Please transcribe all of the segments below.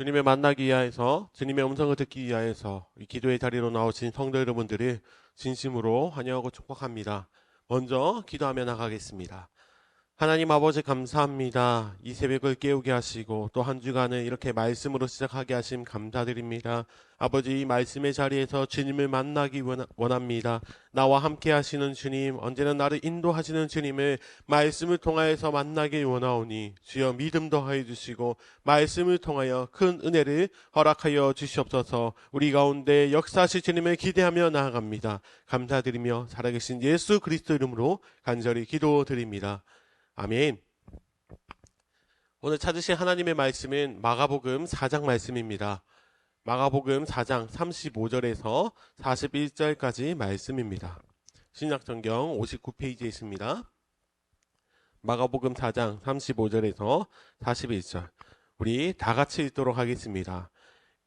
주님을 만나기 위하여서 주님의 음성을 듣기 위하여서 이 기도의 자리로 나오신 성도 여러분들을 진심으로 환영하고 축복합니다. 먼저 기도하며 나가겠습니다. 하나님 아버지 감사합니다. 이 새벽을 깨우게 하시고 또 한 주간을 이렇게 말씀으로 시작하게 하심 감사드립니다. 아버지 이 말씀의 자리에서 주님을 만나기 원합니다. 나와 함께 하시는 주님, 언제나 나를 인도하시는 주님을 말씀을 통하여서 만나기 원하오니 주여 믿음 더하여 주시고 말씀을 통하여 큰 은혜를 허락하여 주시옵소서. 우리 가운데 역사하실 주님을 기대하며 나아갑니다. 감사드리며 살아계신 예수 그리스도 이름으로 간절히 기도드립니다. 아멘. 오늘 찾으신 하나님의 말씀은 마가복음 4장 말씀입니다. 마가복음 4장 35절에서 41절까지 말씀입니다. 신약성경 59페이지에 있습니다. 마가복음 4장 35절에서 41절. 우리 다 같이 읽도록 하겠습니다.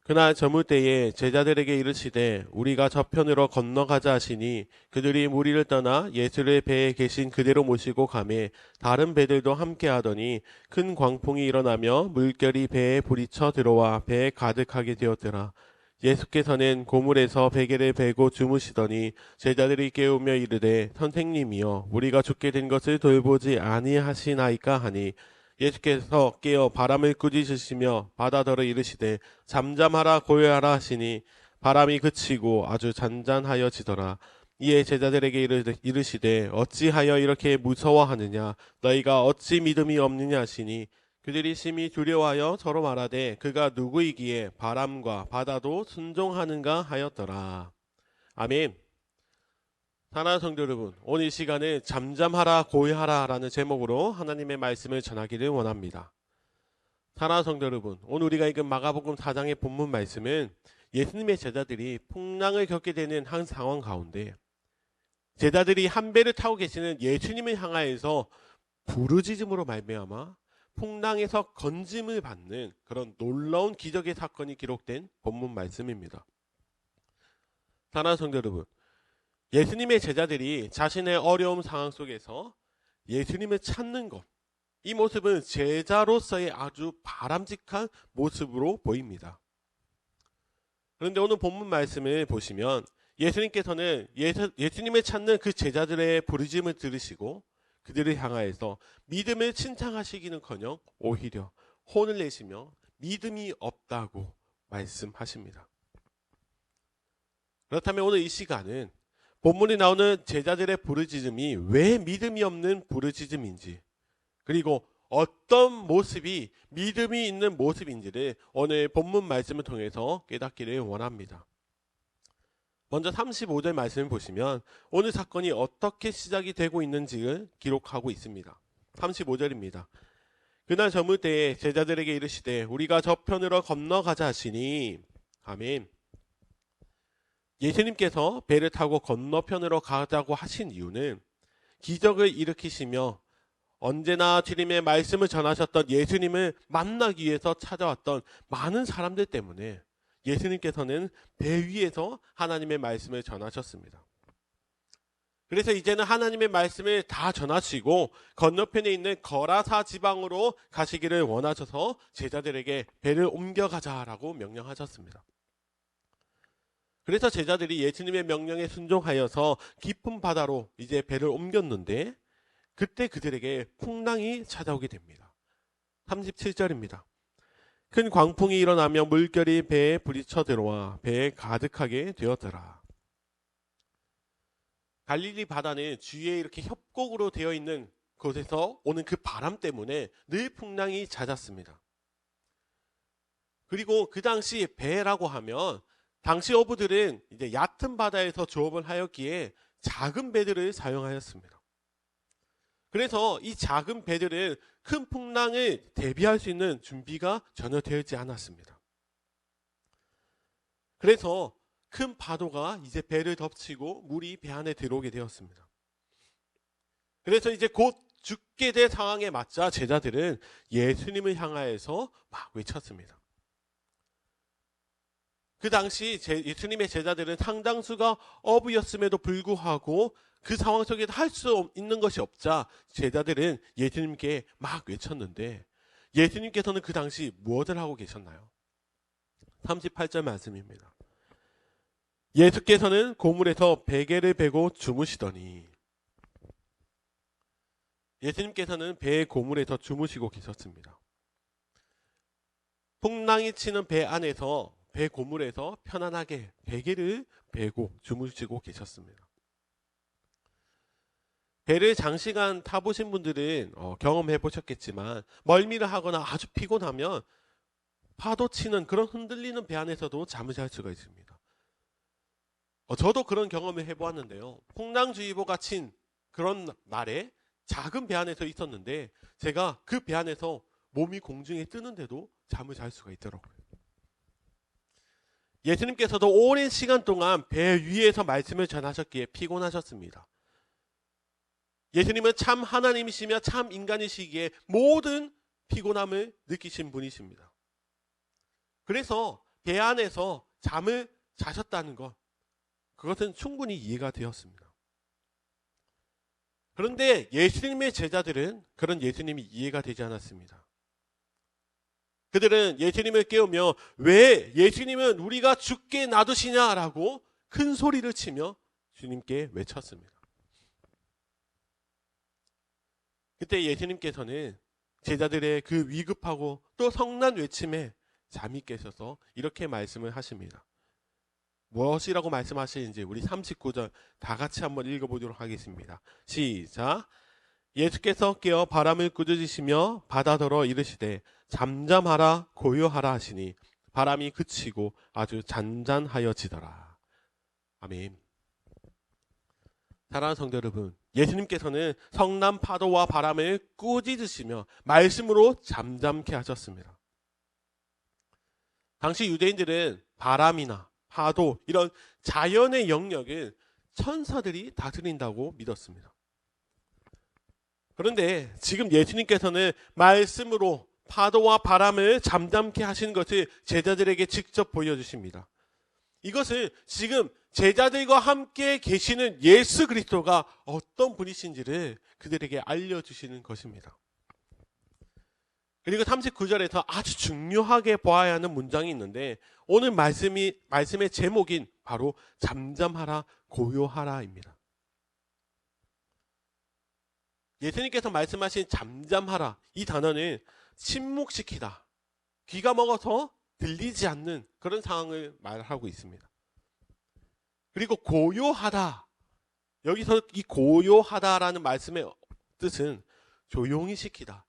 그날 저물 때에 제자들에게 이르시되 우리가 저편으로 건너가자 하시니 그들이 무리를 떠나 예수를 배에 계신 그대로 모시고 가매 다른 배들도 함께 하더니 큰 광풍이 일어나며 물결이 배에 부리쳐 들어와 배에 가득하게 되었더라. 예수께서는 고물에서 베개를 베고 주무시더니 제자들이 깨우며 이르되 선생님이여 우리가 죽게 된 것을 돌보지 아니하시나이까 하니 예수께서 깨어 바람을 꾸짖으시며 바다더러 이르시되 잠잠하라 고요하라 하시니 바람이 그치고 아주 잔잔하여지더라. 이에 제자들에게 이르시되 어찌하여 이렇게 무서워하느냐 너희가 어찌 믿음이 없느냐 하시니 그들이 심히 두려워하여 서로 말하되 그가 누구이기에 바람과 바다도 순종하는가 하였더라. 아멘. 사랑하는 성도 여러분, 오늘 이 시간에 잠잠하라 고요하라 라는 제목으로 하나님의 말씀을 전하기를 원합니다. 사랑하는 성도 여러분, 오늘 우리가 읽은 마가복음 4장의 본문 말씀은 예수님의 제자들이 풍랑을 겪게 되는 한 상황 가운데 제자들이 한 배를 타고 계시는 예수님을 향하여서 부르짖음으로 말미암아 풍랑에서 건짐을 받는 그런 놀라운 기적의 사건이 기록된 본문 말씀입니다. 사랑하는 성도 여러분, 예수님의 제자들이 자신의 어려움 상황 속에서 예수님을 찾는 것, 이 모습은 제자로서의 아주 바람직한 모습으로 보입니다. 그런데 오늘 본문 말씀을 보시면 예수님께서는 예수님을 찾는 그 제자들의 부르짖음을 들으시고 그들을 향하여서 믿음을 칭찬하시기는커녕 오히려 혼을 내시며 믿음이 없다고 말씀하십니다. 그렇다면 오늘 이 시간은 본문에 나오는 제자들의 부르짖음이 왜 믿음이 없는 부르짖음인지, 그리고 어떤 모습이 믿음이 있는 모습인지를 오늘 본문 말씀을 통해서 깨닫기를 원합니다. 먼저 35절 말씀을 보시면 오늘 사건이 어떻게 시작이 되고 있는지를 기록하고 있습니다. 35절입니다. 그날 저물 때에 제자들에게 이르시되 우리가 저편으로 건너가자 하시니 아멘. 예수님께서 배를 타고 건너편으로 가자고 하신 이유는 기적을 일으키시며 언제나 주님의 말씀을 전하셨던 예수님을 만나기 위해서 찾아왔던 많은 사람들 때문에 예수님께서는 배 위에서 하나님의 말씀을 전하셨습니다. 그래서 이제는 하나님의 말씀을 다 전하시고 건너편에 있는 거라사 지방으로 가시기를 원하셔서 제자들에게 배를 옮겨가자라고 명령하셨습니다. 그래서 제자들이 예수님의 명령에 순종하여서 깊은 바다로 이제 배를 옮겼는데 그때 그들에게 풍랑이 찾아오게 됩니다. 37절입니다. 큰 광풍이 일어나며 물결이 배에 부리쳐 들어와 배에 가득하게 되었더라. 갈릴리 바다는 주위에 이렇게 협곡으로 되어 있는 곳에서 오는 그 바람 때문에 늘 풍랑이 잦았습니다. 그리고 그 당시 배라고 하면 당시 어부들은 이제 얕은 바다에서 조업을 하였기에 작은 배들을 사용하였습니다. 그래서 이 작은 배들은 큰 풍랑을 대비할 수 있는 준비가 전혀 되어 있지 않았습니다. 그래서 큰 파도가 이제 배를 덮치고 물이 배 안에 들어오게 되었습니다. 그래서 이제 곧 죽게 될 상황에 맞자 제자들은 예수님을 향하여서 막 외쳤습니다. 그 당시 예수님의 제자들은 상당수가 어부였음에도 불구하고 그 상황 속에서 할 수 있는 것이 없자 제자들은 예수님께 막 외쳤는데 예수님께서는 그 당시 무엇을 하고 계셨나요? 38절 말씀입니다. 예수께서는 고물에서 베개를 베고 주무시더니, 예수님께서는 배의 고물에서 주무시고 계셨습니다. 풍랑이 치는 배 안에서, 배 고물에서 편안하게 베개를 베고 주무시고 계셨습니다. 배를 장시간 타보신 분들은 경험해 보셨겠지만, 멀미를 하거나 아주 피곤하면 파도 치는 그런 흔들리는 배 안에서도 잠을 잘 수가 있습니다. 저도 그런 경험을 해보았는데요. 풍랑주의보가 친 그런 날에 작은 배 안에서 있었는데, 제가 그 배 안에서 몸이 공중에 뜨는데도 잠을 잘 수가 있더라고요. 예수님께서도 오랜 시간 동안 배 위에서 말씀을 전하셨기에 피곤하셨습니다. 예수님은 참 하나님이시며 참 인간이시기에 모든 피곤함을 느끼신 분이십니다. 그래서 배 안에서 잠을 자셨다는 것, 그것은 충분히 이해가 되었습니다. 그런데 예수님의 제자들은 그런 예수님이 이해가 되지 않았습니다. 그들은 예수님을 깨우며 왜 예수님은 우리가 죽게 놔두시냐라고 큰 소리를 치며 주님께 외쳤습니다. 그때 예수님께서는 제자들의 그 위급하고 또 성난 외침에 잠이 깨셔서 이렇게 말씀을 하십니다. 무엇이라고 말씀하시는지 우리 39절 다 같이 한번 읽어보도록 하겠습니다. 시작. 예수께서 깨어 바람을 꾸짖으시며 바다더러 이르시되 잠잠하라 고요하라 하시니 바람이 그치고 아주 잔잔하여지더라. 아멘. 사랑하는 성도 여러분, 예수님께서는 성난 파도와 바람을 꾸짖으시며 말씀으로 잠잠케 하셨습니다. 당시 유대인들은 바람이나 파도, 이런 자연의 영역을 천사들이 다스린다고 믿었습니다. 그런데 지금 예수님께서는 말씀으로 파도와 바람을 잠잠케 하시는 것을 제자들에게 직접 보여주십니다. 이것은 지금 제자들과 함께 계시는 예수 그리스도가 어떤 분이신지를 그들에게 알려주시는 것입니다. 그리고 39절에서 아주 중요하게 보아야 하는 문장이 있는데, 오늘 말씀의 제목인 바로 잠잠하라 고요하라입니다. 예수님께서 말씀하신 잠잠하라, 이 단어는 침묵시키다, 귀가 먹어서 들리지 않는 그런 상황을 말하고 있습니다. 그리고 고요하다, 여기서 이 고요하다라는 말씀의 뜻은 조용히 시키다,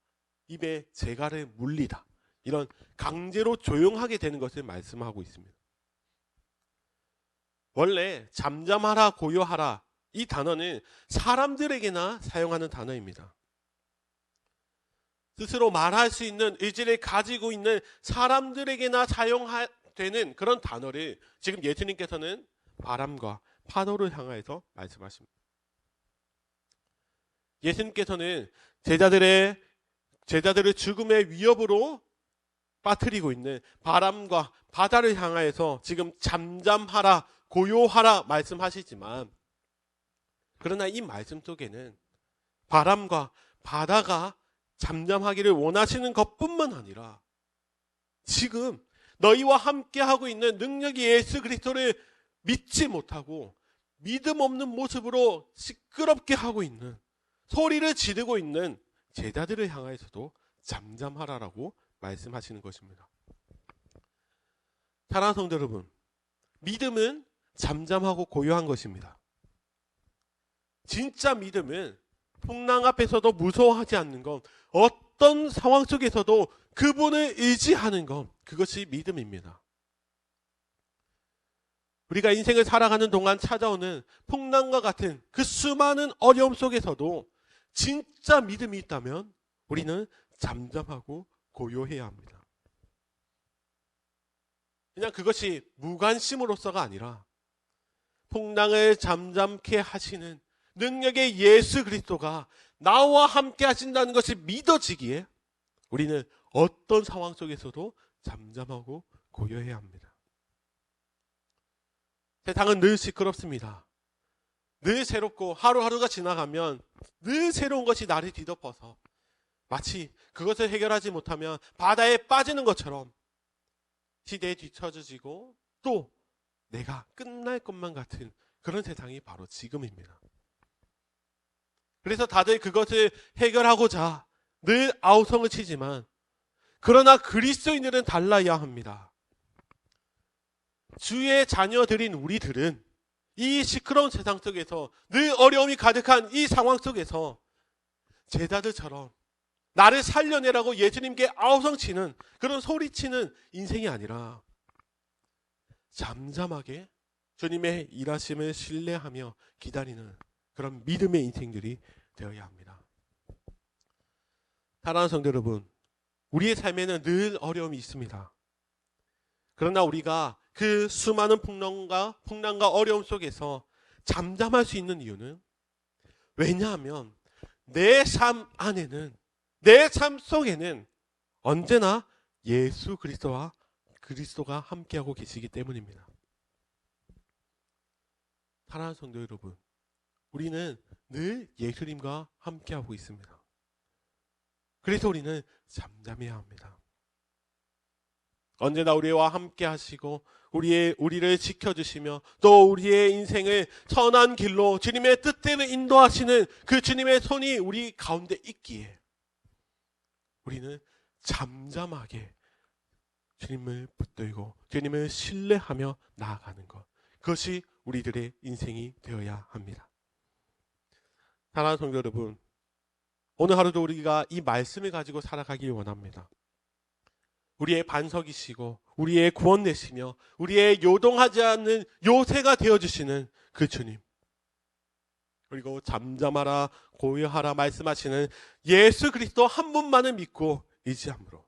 입에 재갈을 물리다, 이런 강제로 조용하게 되는 것을 말씀하고 있습니다. 원래 잠잠하라 고요하라, 이 단어는 사람들에게나 사용하는 단어입니다. 스스로 말할 수 있는 의지를 가지고 있는 사람들에게나 사용되는 그런 단어를 지금 예수님께서는 바람과 파도를 향하여서 말씀하십니다. 예수님께서는 제자들을 죽음의 위협으로 빠뜨리고 있는 바람과 바다를 향하여서 지금 잠잠하라 고요하라 말씀하시지만, 그러나 이 말씀 속에는 바람과 바다가 잠잠하기를 원하시는 것뿐만 아니라 지금 너희와 함께하고 있는 능력이 예수 그리스도를 믿지 못하고 믿음 없는 모습으로 시끄럽게 하고 있는, 소리를 지르고 있는 제자들을 향하여서도 잠잠하라라고 말씀하시는 것입니다. 사랑하는 성도 여러분, 믿음은 잠잠하고 고요한 것입니다. 진짜 믿음은 풍랑 앞에서도 무서워하지 않는 것, 어떤 상황 속에서도 그분을 의지하는 것, 그것이 믿음입니다. 우리가 인생을 살아가는 동안 찾아오는 풍랑과 같은 그 수많은 어려움 속에서도 진짜 믿음이 있다면 우리는 잠잠하고 고요해야 합니다. 그냥 그것이 무관심으로서가 아니라 풍랑을 잠잠케 하시는 능력의 예수 그리스도가 나와 함께 하신다는 것이 믿어지기에 우리는 어떤 상황 속에서도 잠잠하고 고요해야 합니다. 세상은 늘 시끄럽습니다. 늘 새롭고 하루하루가 지나가면 늘 새로운 것이 나를 뒤덮어서 마치 그것을 해결하지 못하면 바다에 빠지는 것처럼 시대에 뒤처지고 또 내가 끝날 것만 같은 그런 세상이 바로 지금입니다. 그래서 다들 그것을 해결하고자 늘 아우성을 치지만 그러나 그리스도인들은 달라야 합니다. 주의 자녀들인 우리들은 이 시끄러운 세상 속에서 늘 어려움이 가득한 이 상황 속에서 제자들처럼 나를 살려내라고 예수님께 아우성치는 그런 소리치는 인생이 아니라 잠잠하게 주님의 일하심을 신뢰하며 기다리는 그런 믿음의 인생들이 되어야 합니다. 사랑하는 성도 여러분, 우리의 삶에는 늘 어려움이 있습니다. 그러나 우리가 그 수많은 풍랑과 어려움 속에서 잠잠할 수 있는 이유는, 왜냐하면 내 삶 안에는, 내 삶 속에는 언제나 예수 그리스도가 함께하고 계시기 때문입니다. 사랑하는 성도 여러분, 우리는 늘 예수님과 함께하고 있습니다. 그래서 우리는 잠잠해야 합니다. 언제나 우리와 함께 하시고 우리를 지켜주시며 또 우리의 인생을 선한 길로 주님의 뜻대로 인도하시는 그 주님의 손이 우리 가운데 있기에 우리는 잠잠하게 주님을 붙들고 주님을 신뢰하며 나아가는 것, 그것이 우리들의 인생이 되어야 합니다. 사랑하는 성도 여러분, 오늘 하루도 우리가 이 말씀을 가지고 살아가길 원합니다. 우리의 반석이시고 우리의 구원 되시며 우리의 요동하지 않는 요새가 되어주시는 그 주님, 그리고 잠잠하라 고요하라 말씀하시는 예수 그리스도 한 분만을 믿고 의지함으로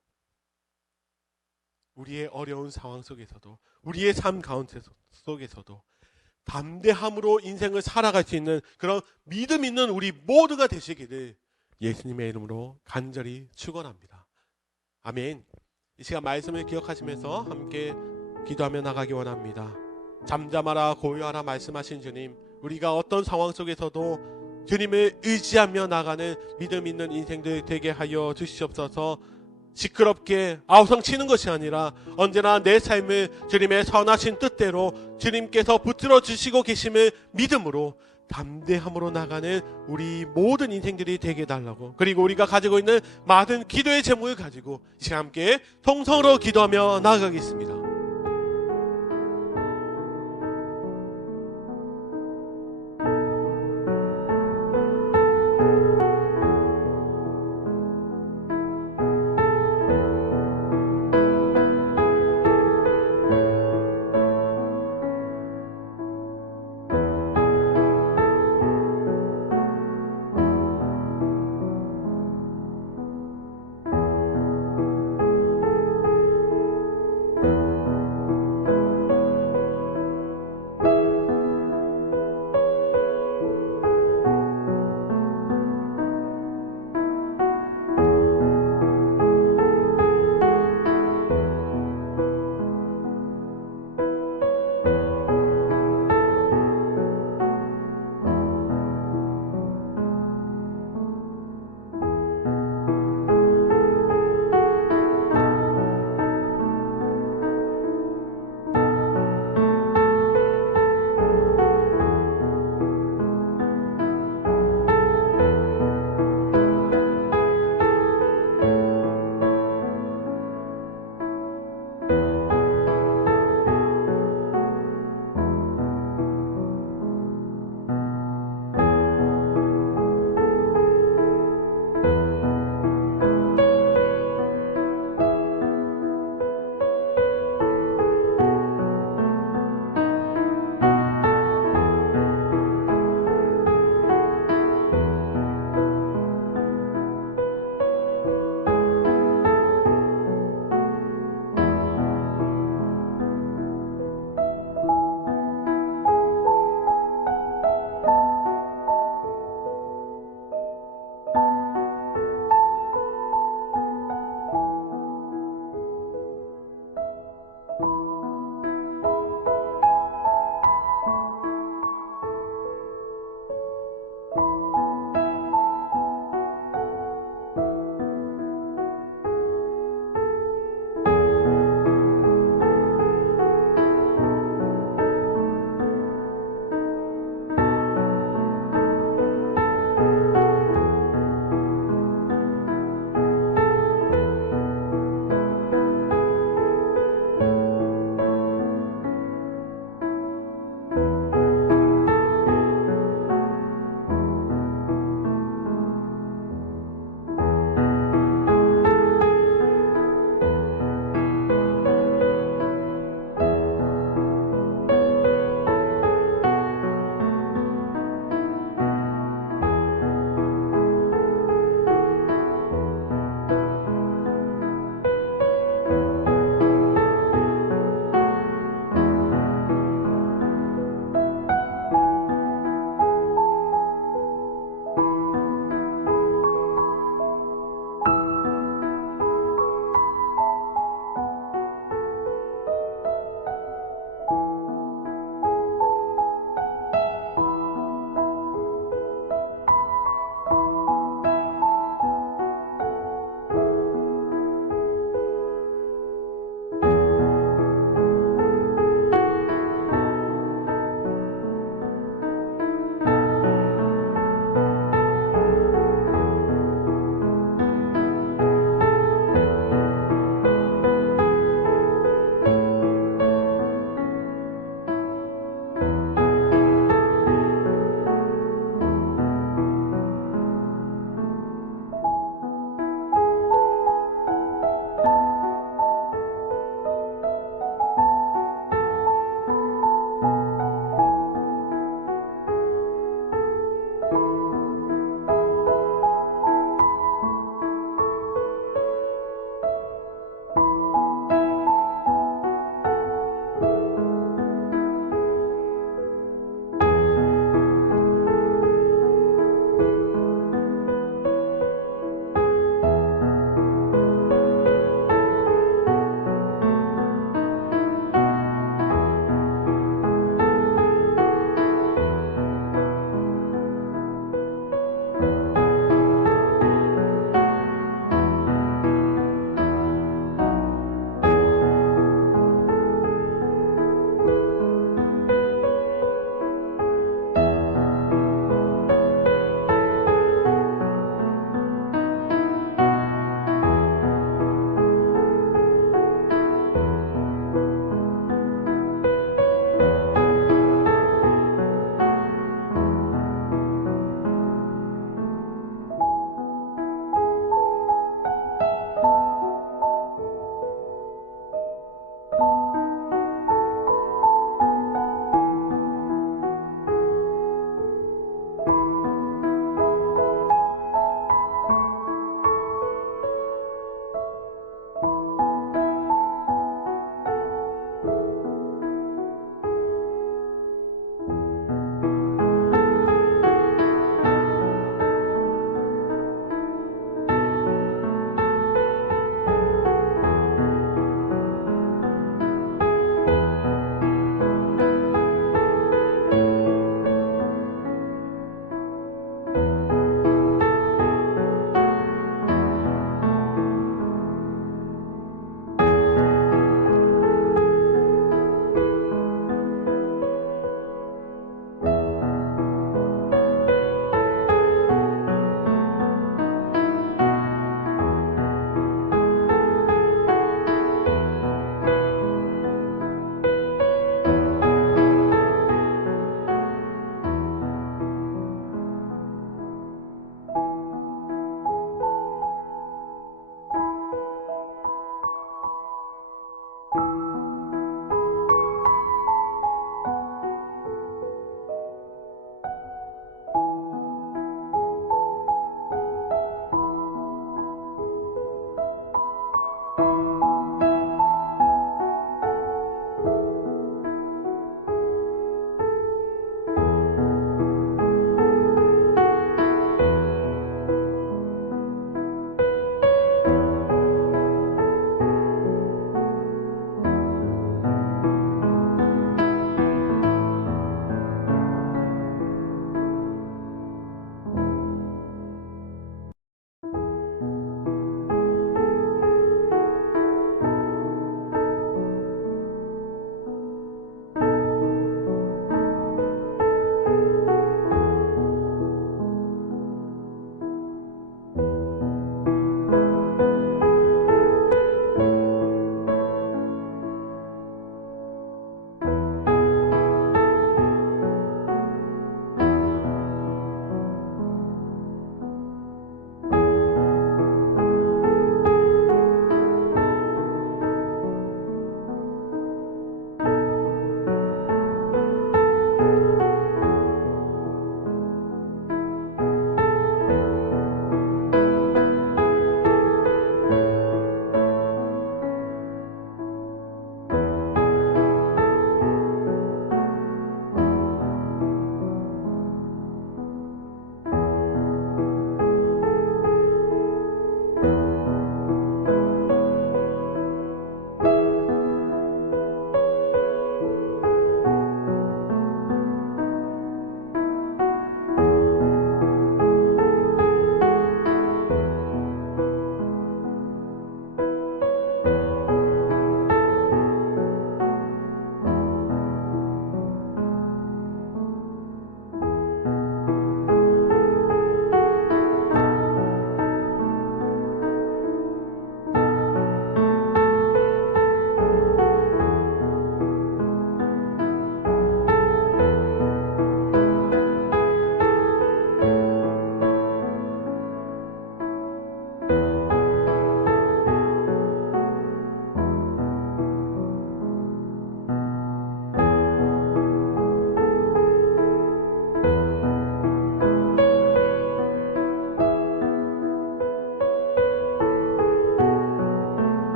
우리의 어려운 상황 속에서도 우리의 삶 가운데 속에서도 담대함으로 인생을 살아갈 수 있는 그런 믿음 있는 우리 모두가 되시기를 예수님의 이름으로 간절히 축원합니다. 아멘. 이 시간 말씀을 기억하시면서 함께 기도하며 나가기 원합니다. 잠잠하라 고요하라 말씀하신 주님, 우리가 어떤 상황 속에서도 주님을 의지하며 나가는 믿음 있는 인생들 되게 하여 주시옵소서. 시끄럽게 아우성치는 것이 아니라 언제나 내 삶을 주님의 선하신 뜻대로 주님께서 붙들어 주시고 계심을 믿음으로 담대함으로 나가는 우리 모든 인생들이 되게 해달라고, 그리고 우리가 가지고 있는 많은 기도의 제목을 가지고 이 시간 함께 통성으로 기도하며 나아가겠습니다.